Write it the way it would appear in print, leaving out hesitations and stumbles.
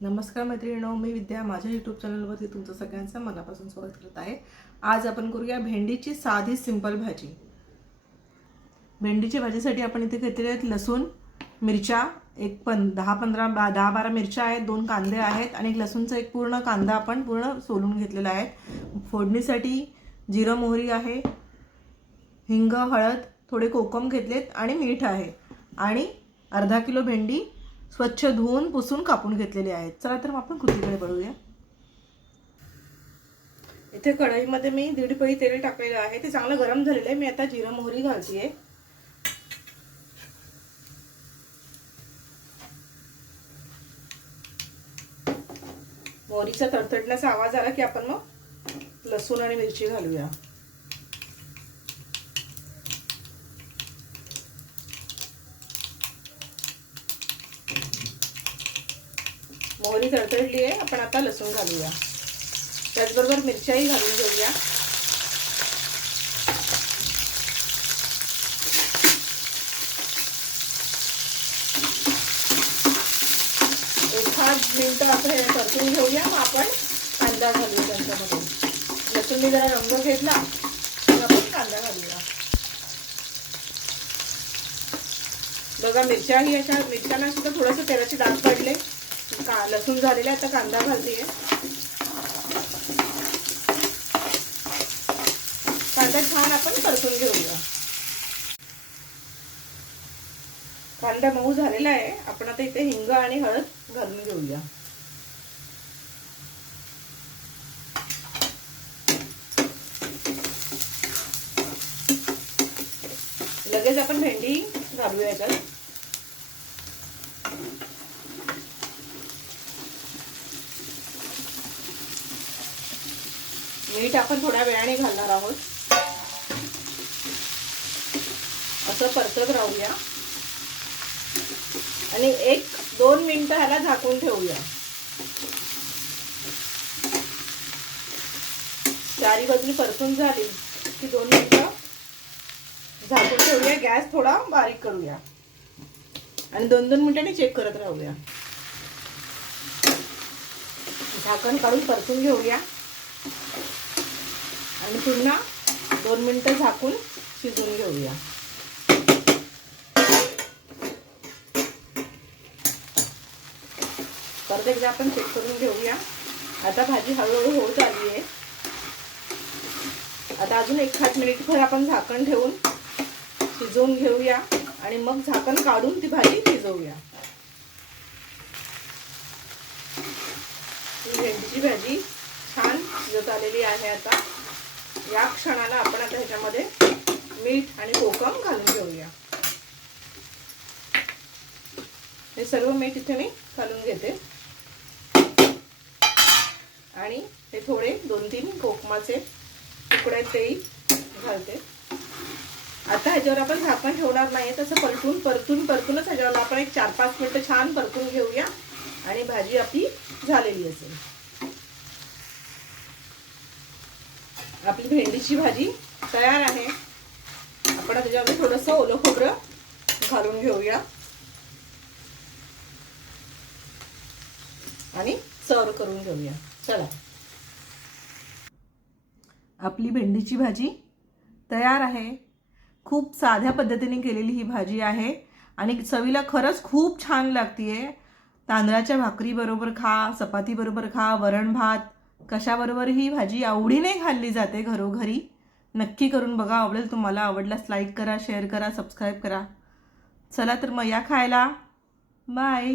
नमस्कार मैत्रिणींनो, मी विद्या माझ्या यूट्यूब चॅनलवरती तुमचं सगळ्यांचं मनापासून स्वागत करत आहे। आज आपण करूया भेंडीची साधी सिंपल भाजी। भेंडीची भाजीसाठी आपण इथे घेतलेले आहेत लसूण, मिरच्या, 10-12 मिरच्या आहेत, 2 कांदे आहेत आणि एक लसूणचा एक पूर्ण कांदा आपण पूर्ण सोलून घेतलेला आहे। फोडणीसाठी जिरं मोहरी आहे, हिंग, हळद, थोडे कोकम घेतलेत आणि मीठ आहे आणि अर्धा किलो भेंडी स्वच्छ धुवून पुसून कापून घेतलेले आहेत। चला तर आपण कृतीकडे वळूया। इथे कढईमध्ये मी 1.5 पळी तेल टाकलेलं आहे, ते चांगलं गरम झालेलं आहे। मी आता जिरं मोहरी घालतेय। मोहरीचा तडतडण्याचा आवाज आला की आपण मग लसूण आणि मिरची घालूया। मोहरी तडतडली आहे, आपण आता लसूण घालूया। त्याचबरोबर मिरच्याही घालून घेऊया। एखाद मिनिट आपण हे परतून घेऊया, मग आपण कांदा घालूया त्याच्यामध्ये। लसूणने जरा रंग घेतला तर आपण कांदा घालूया। बघा मिरच्याही मिरच्यांना सुद्धा थोडंसं तेलाचे डाग पडले। लसूण झालेला आता कांदा घालतेय। कांदा छान आपण परतून घेऊया। कांदा मऊ झालेला आहे, आपण आता इथे हिंग आणि हळद घालून घेऊया। लगेच आपण भेंडी घालूया याच्यात। मीठ आपण थोड्या वेळाने घालणार आहोत। असं परतत राहूया आणि 1-2 मिनिटं ह्याला झाकून ठेवूया। चारी बाजूनी परतून झाली की 2 मिनिटं झाकून ठेवूया। गॅस थोडा बारीक करूया आणि 2-2 मिनिटांनी चेक करत राहूया। झाकण काढून परतून घेऊया आणि पुन्हा 2 मिनिटं झाकून शिजवून घेऊया। परत एकदा आपण चेक करून घेऊया। आता भाजी हळूहळू होत आली आहे। आता अजून 1 मिनिटभर आपण झाकण ठेवून शिजवून घेऊया आणि मग झाकण काढून ती भाजी शिजवूया। भेंडीची भाजी छान शिजत आलेली आहे। आता या क्षणाला आपण आता ह्याच्यामध्ये मीठ आणि कोकम घालून घेऊया। हे सर्व मीठ इथे मी घालून घेते आणि हे थोडे 2-3 कोकमाचे तुकडे तेही घालते। आता ह्याच्यावर आपण झाकण ठेवणार नाही, तसं परतूनच ह्याच्यावर आपण 4-5 मिनिटं छान परतून घेऊया आणि भाजी आपली झालेली असेल। आपली भेंडीची भाजी तयार आहे। आपण त्याच्यामध्ये थोडंसं ओलं खोबरं घालून घेऊया आणि सर्व करून घेऊया। चला, आपली भेंडीची भाजी तयार आहे। खूप साध्या पद्धतीने केलेली ही भाजी आहे आणि चवीला खरंच खूप छान लागते। तांदळाच्या भाकरी बरोबर खा, चपाती बरोबर खा, वरण भात कशाबरोबर ही भाजी आवडीने खाल्ली जाते घरोघरी। नक्की करून बघा, आवडेल तुम्हाला। आवडल्यास लाईक करा, शेअर करा, सबस्क्राईब करा। चला तर मग या खायला। बाय।